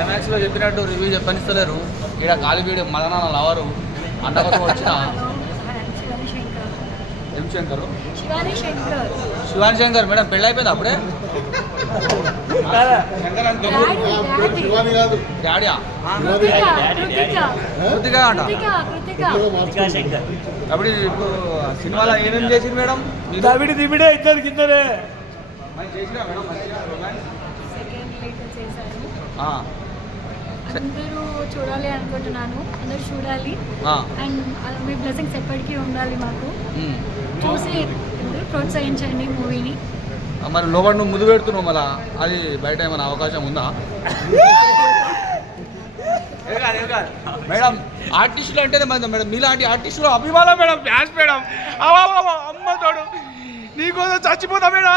ఐమాక్స్లో చెప్పినట్టు రివ్యూ చెప్పనిస్తలేరు. ఇక్కడ గాలి వీడు మదనాల లవరు అన్న కోసం వచ్చిన ఎం శంకర్ శివాని శంకర్ మేడం పెళ్ళి అయిపోయింది అప్పుడే. డాడీయా కృతిక అంట. అప్పుడు ఇప్పుడు సినిమాలో ఏమేమి చేసింది మేడం? దిబిడే ఇద్దరికి ఇద్దరే చేసినా మేడం అందరూ చూడాలి అనుకుంటున్నాను. అందరూ చూడాలి అండ్ మీ బ్లెస్సింగ్స్ ఎప్పటికీ ఉండాలి మాకు. చూసి ప్రోత్సహించండి మూవీని. మరి లోపల నువ్వు ముందు పెడుతున్నావు మళ్ళా, అది బయట ఏమైనా అవకాశం ఉందా మేడం? ఆర్టిస్టులు అంటేనే మేడం మీలాంటి ఆర్టిస్టులు అభిమానం మేడం, ఫ్యాన్స్ మేడం. అమ్మ తోడు నీకోసం చచ్చిపోతా మేడం.